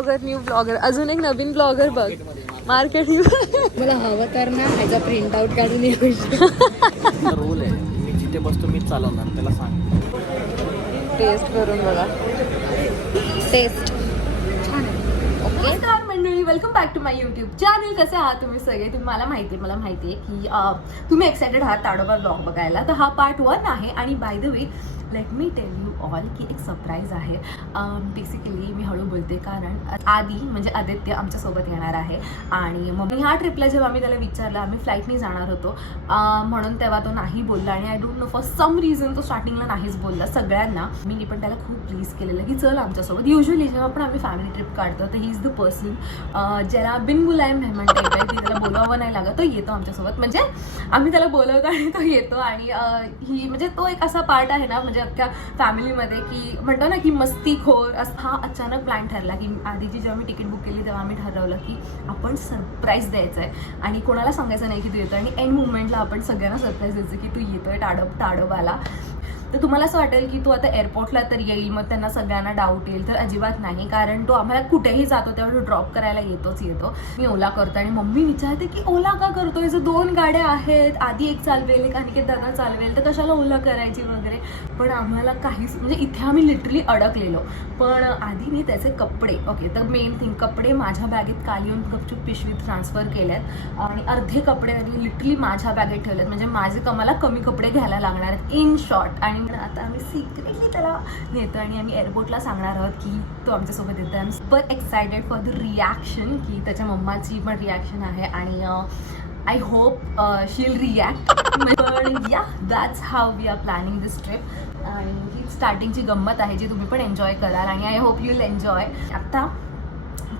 Blogger अजून एक नवीन ब्लॉगर बघ मार्केट. मला हवं तर ना ह्याचा प्रिंट आउट काढून येऊ. रोल आहे, मी जिथे बसतो मीच चालवणार, त्याला सांग. टेस्ट करून बघा. टेस्ट छान आहे. नमस्कार मंडळी, welcome back to my YouTube channel. कसे आहात तुम्ही सगळे? मला माहिती आहे की तुम्ही एक्सायटेड आहात ताडोबा ब्लॉग बघायला. तर हा पार्ट 1 आहे. आणि by the way let me tell you all की एक सरप्राईज आहे. बेसिकली मी हळू बोलते कारण आधी म्हणजे आदित्य आमच्यासोबत येणार आहे. आणि मग ह्या ट्रिपला जेव्हा आम्ही त्याला विचारलं, आम्ही फ्लाईटनी जाणार होतो म्हणून तेव्हा तो नाही बोलला. आणि I don't know for some reason तो स्टार्टिंगला नाहीच बोलला सगळ्यांना. मी पण त्याला खूप प्लीज केलेलं की चल आमच्यासोबत. युजली जेव्हा पण आम्ही फॅमिली ट्रिप काढतो तर ही इज द पर्सन ज्याला बिनबुलाय मेहमान टाईप आहे, की त्याला बोलावं नाही लागत, तो येतो आमच्यासोबत. म्हणजे आम्ही त्याला बोलवतो आणि तो येतो. आणि ही म्हणजे तो एक असा पार्ट आहे ना म्हणजे अख्ख्या फॅमिलीमध्ये की म्हणतो ना की मस्तीखोर. हा अचानक प्लॅन ठरला की आधीची जेव्हा मी तिकीट बुक केली तेव्हा आम्ही ठरवलं की आपण सरप्राईज द्यायचं आहे आणि कोणाला सांगायचं नाही की तू येतो. आणि एंड मुवमेंटला आपण सगळ्यांना सरप्राईज द्यायचं की तू येतोय ताडोबाला. तर तुम्हाला असं वाटेल की तू आता एअरपोर्टला तर येईल, मग त्यांना सगळ्यांना डाऊट येईल. तर अजिबात नाही, कारण तो आम्हाला कुठेही जातो तेव्हा तो ड्रॉप करायला येतो. मी ओला करतो आणि मम्मी विचारते की ओला का करतोय, जर 2 गाड्या आहेत, आधी एक चालवेल एक अनिकेत दादा चालवेल, तर कशाला ओला करायची वगैरे. पण आम्हाला काहीच म्हणजे इथे आम्ही लिटरली अडकलेलो. पण आधी मी त्याचे कपडे तर मेन थिंग कपडे माझ्या बॅगेत काल येऊन गपचूप पिशवीत ट्रान्सफर केल्यात. आणि अर्धे कपडे त्यांनी लिटरली माझ्या बॅगेत ठेवलेत, म्हणजे माझे मला कमी कपडे घ्यायला लागणार आहेत इन शॉर्ट. आणि आता आम्ही सिक्रेटली त्याला नेतो आणि आम्ही एअरपोर्टला सांगणार आहोत की तो आमच्यासोबत येतो. I am super excited for the reaction, की त्याच्या मम्माची पण रिॲक्शन आहे. आणि I hope she will react. पण yeah that's how we are planning this trip. आणि ही स्टार्टिंगची गंमत आहे जी तुम्ही पण एन्जॉय कराल आणि I hope you will enjoy. आत्ता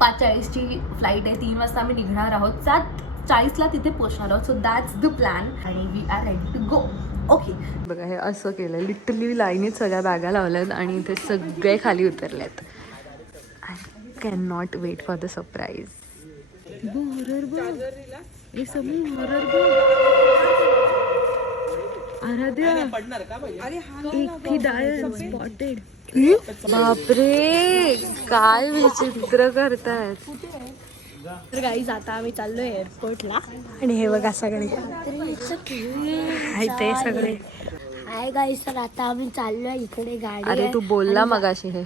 5:40ची फ्लाईट आहे, 3 वाजता आम्ही निघणार आहोत, 7:40ला तिथे पोहोचणार आहोत. सो दॅट्स द प्लॅन आणि we are ready to go. Okay बघा हे असं केलं, लिटरली लाईनीत सगळ्या बॅगा लावल्यात आणि इथे सगळे खाली उतरलेत. I can not wait for the surprise. बापरे काय विचित्र करतायत. तर गाईज आता आम्ही चाललोय एअरपोर्टला. आणि हे बघा सगळे ते सगळे हाय गाईज. तर आता आम्ही चाललोय, इकडे गाडी. अरे तू बोलला मगाशी हे.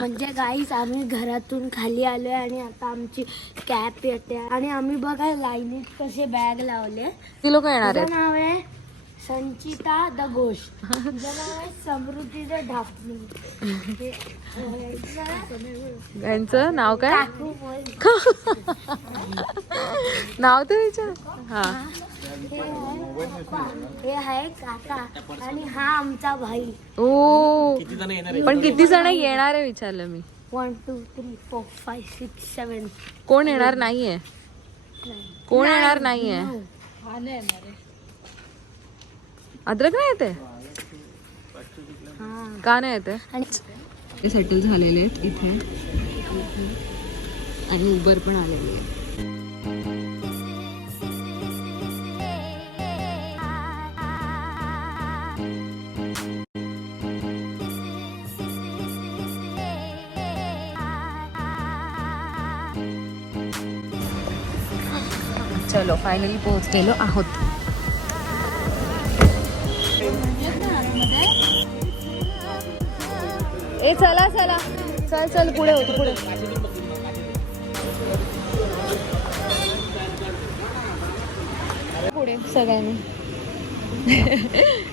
म्हणजे गाईज आम्ही घरातून खाली आलोय आणि आता आमची कॅब येते. आणि आम्ही बघा लाईनीत कसे बॅग लावले. ती लोक येणार आहेत. नाव आहे संचिता द घोष, तुझं नाव आहे समृद्धी द ढापणी. यांचं नाव काय? नाव तर विचार. हा हे आहे काका आणि हा आमचा भाई. ओ पण किती जण येणार आहे विचारलं मी. 1 2 3 4 5 6 7. कोण येणार नाहीये? कोण येणार नाहीये? अद्रक नाही येते का? नाही येते. ते सेटल झालेले आहेत इथे आणि उबर पण आलेले आहे. चलो फायनली पोहोचलेलो आहोत. ए चला चला चल पुढे होतो पुढे सगळ्यांनी.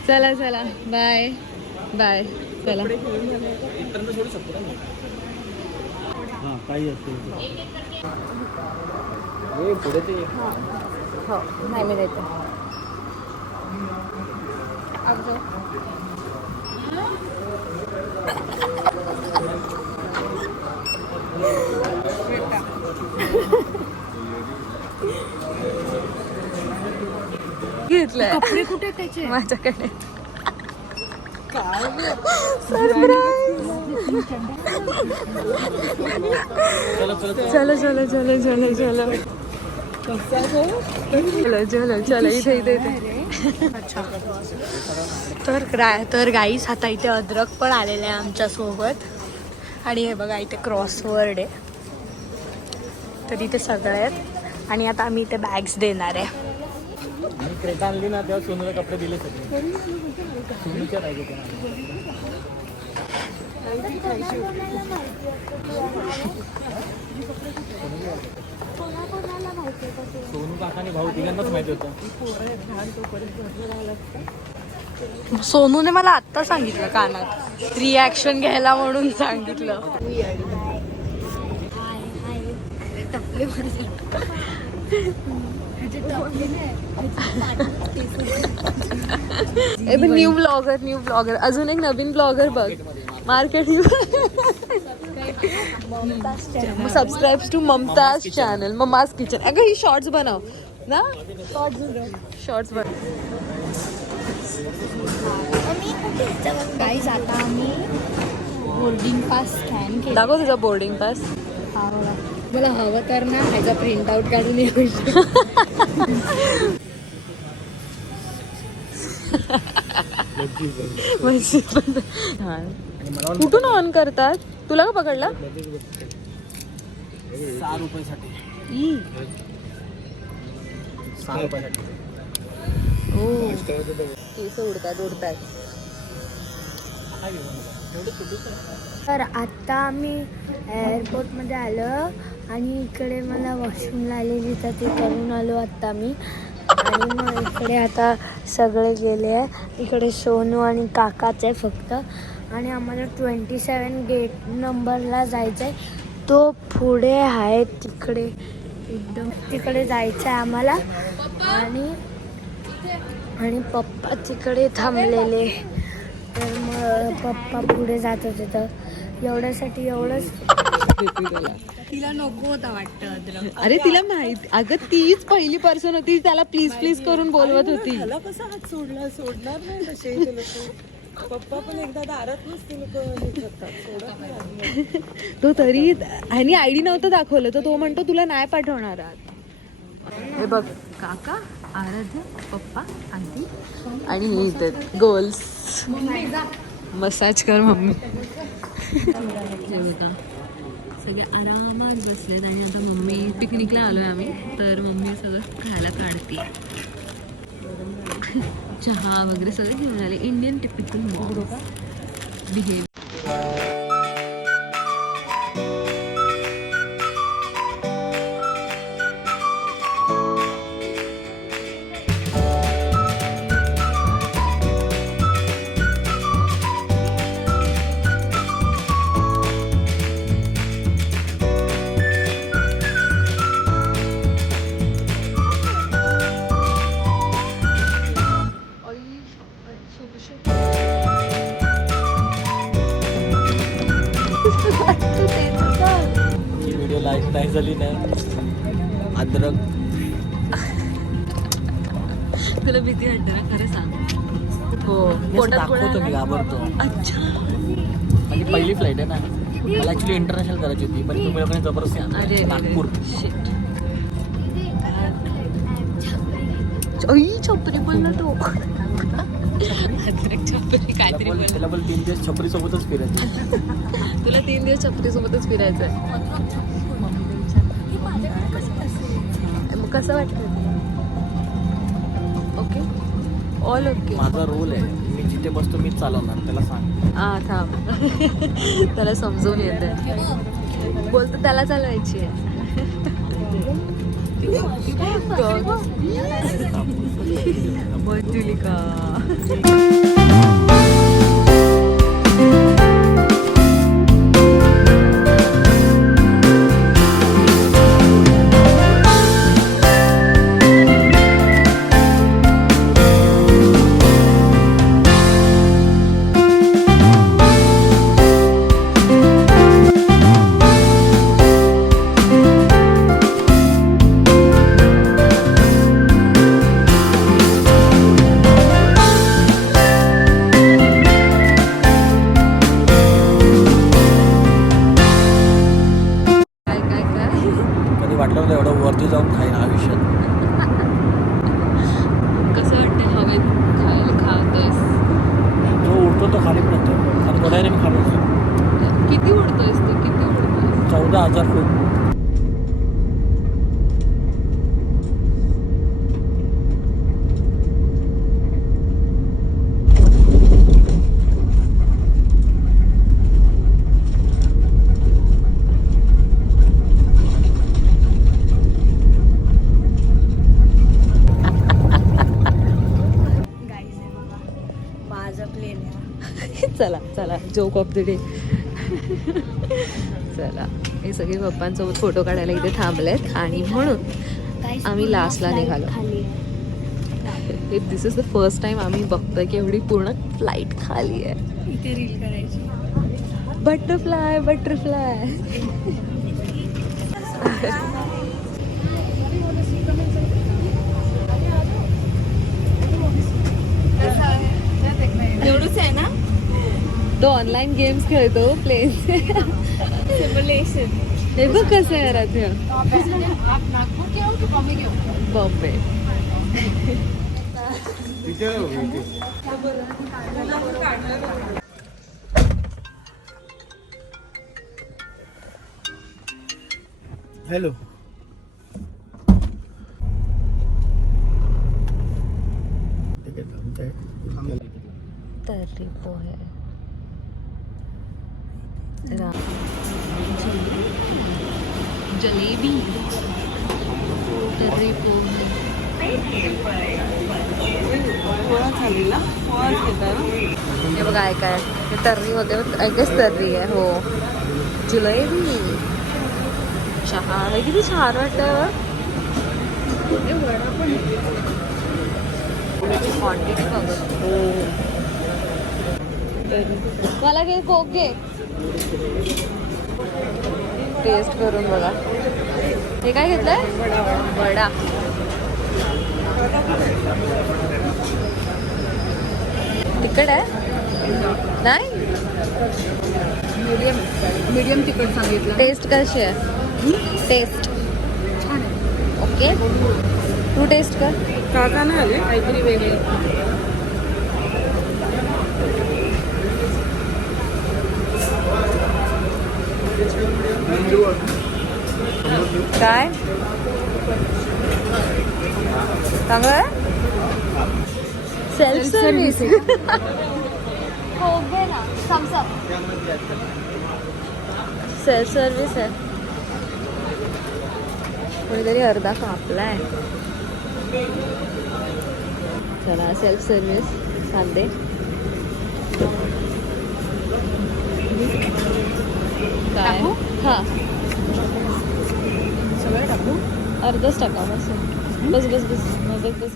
चला बाय चला. हो नाही मी देते. घेतलंय. कपडे कुठे त्याचे? माझ्याकडे. चलो इथे. तर गाईस आता इथे अद्रक पण आलेले आहे आमच्या सोबत. आणि हे बघा इथे क्रॉसवर्ड आहे, तर इथे सगळे आहेत आणि आता आम्ही इथे बॅग्स देणार आहे. आणि क्रेटा आणली ना तेव्हा सोनूला कपडे दिले सगळे. सोनूच्या पाहिजे सोनू काका आणि भाऊ तिघांनाच माहिती होतं. सोनूने मला आत्ता सांगितलं कानात, रिॲक्शन घ्यायला म्हणून सांगितलं. न्यू ब्लॉगर अजून एक नवीन ब्लॉगर बघ market. Subscribe to Mumtaz channel, mamma's kitchen. अगं ही शॉर्ट्स बनव ना, शॉर्ट्स बनव. गाईज आता आम्ही बोर्डिंग पास स्कॅन केला. दाखव तुझा बोर्डिंग पास. मला हवं तर ना ह्याचा प्रिंट आउट काढून येऊ. कुठून ऑन करतात, तुला का पकडला? 6 रुपयासाठी. 6 रुपयासाठी. केस उडतात. तर आता आम्ही एअरपोर्टमध्ये आलो आणि इकडे मला वॉशरूमला आलेली तर ते करून आलो आत्ता मी. आणि मग इकडे आता सगळे गेले आहे. इकडे सोनू आणि काकाच आहे फक्त. आणि आम्हाला 27 गेट नंबरला जायचं आहे, तो पुढे आहे तिकडे, एकदम तिकडे जायचं आहे आम्हाला. आणि पप्पा तिकडे थांबलेले, तर मग पप्पा पुढे जात होते. तर एवढंच. तिला नको होता वाटतं अद्रक. अरे तिला माहिती, अगं तीच पहिली पर्सन होती त्याला प्लीज करून बोलवत होती. त्याला कसा हात सोडणार नाही तसे ते लोक. पप्पा पण एकदा दारातच ते लोक हे करतात, सोडत नाही. तो तरी ह्यानी आयडी नव्हतं दाखवलं, तर तो म्हणतो तुला नाही पाठवणार आहात. हे बघ काका, आराध्य, पप्पा, आंटी आणि हे इथे गोल्स. मसाज कर मम्मी. हे बघा सगळे आरामात बसलेत आणि आता मम्मी पिकनिकला आलोय आम्ही, तर मम्मी सगळं खायला काढते. चहा वगैरे सगळे घेऊन आले. Indian typical behave. Video like नाही झाली नाही. अद्रक तुला भीती वाटते ना, खरं सांग. हो दाखवतो मी, घाबरतो. अच्छा, माझी पहिली फ्लाईट आहे ना, मला ऍक्च्युली इंटरनॅशनल करायची होती, पण तुम्ही लोकांनी जबरदस्ती अरे नागपूर. छपरी बोलला तो. छपरी काहीतरी बोल. त्याला पण 3 दिवस छपरी सोबतच फिरायचं. तुला 3 दिवस छपरी सोबतच फिरायचंय. मग कसं वाटतं? Okay, all okay. माझा रोल आहे, मी जिथे बसतो मीच चालवणार. त्याला सांग. हा थांब, त्याला समजून येते. बोलतो त्याला चालवायची आहे. जुलिका. वाटलं होतं एवढं वरती जाऊन खाईन आयुष्यात. कसं वाटतं हवेत खातोयस? जो उडतो तो खाली पडतो, आणि थोड्या मी खातो. किती उडतोयस 14,000 फूट. माझा प्लेन चला चला जोक ऑफ द डे. चला हे सगळे पप्पांसोबत फोटो काढायला इथे थांबलेत आणि म्हणून आम्ही लास्टला निघालो. दिस इज द फर्स्ट टाइम आम्ही बघतोय की एवढी पूर्ण फ्लाईट खाली आहे. इथे रील करायची. Butterfly butterfly. एवढंच आहे ना. तो ऑनलाईन गेम्स खेळतो प्लेन. सिम्युलेशन. हे बघ कसं आहे आराध्य. बॉम्बे. हॅलो. तर्री पोहे. जलेबी. तर्री पोहे. थोडा चालेल ना. हे बघा काय हे तर्री वगैरे आय गेस तर्री आहे. हो जिलेबी. चहा हे किती छान वाटतं. क्वांटिटी मला घे कोक घे. टेस्ट करून बघा. हे काय घेतलंय. वडा. तिखट आहे नाही. मीडियम तिखट सांगितलं. टेस्ट कशी आहे. टेस्ट छान आहे. ओके. तू टेस्ट कर. काका नाही आले काहीतरी वेगळे. काय चांगलं आहे. Self service. सेल्फ सर्व्हिस आहे. कोणीतरी अर्धा कापलाय. चला सेल्फ सर्व्हिस कांदे. काय हा सगळं टाकू. अर्धच टाका बस बस बस बस बस बस.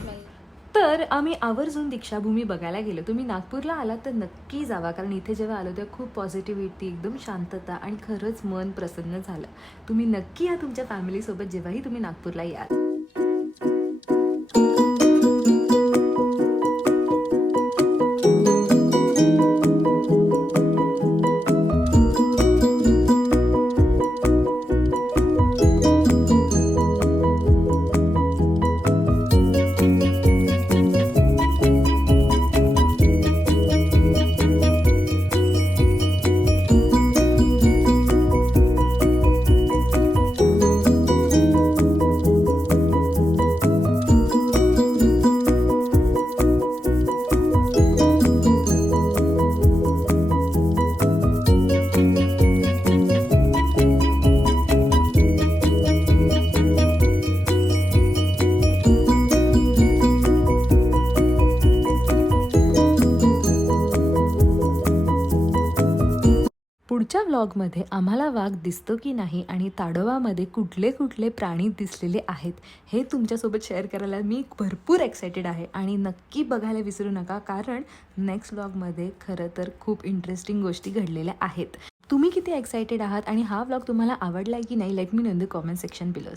तर आम्ही आवर्जून दीक्षाभूमी बघायला गेलो. तुम्ही नागपूरला आलात तर नक्की जावा, कारण इथे जेव्हा आलो तेव्हा खूप पॉझिटिव्हिटी, एकदम शांतता आणि खरंच मन प्रसन्न झालं. तुम्ही नक्की या तुमच्या फॅमिलीसोबत जेव्हाही तुम्ही नागपूरला याल. पुढच्या व्लॉगमध्ये आम्हाला वाघ दिसतो की नाही आणि ताडोबामध्ये कुठले कुठले प्राणी दिसलेले आहेत हे तुमच्यासोबत शेअर करायला मी भरपूर एक्सायटेड आहे. आणि नक्की बघायला विसरू नका, कारण नेक्स्ट व्लॉगमध्ये खरं तर खूप इंटरेस्टिंग गोष्टी घडलेल्या आहेत. तुम्ही किती एक्सायटेड आहात आणि हा व्लॉग तुम्हाला आवडला की नाही, let me know in the comment section below.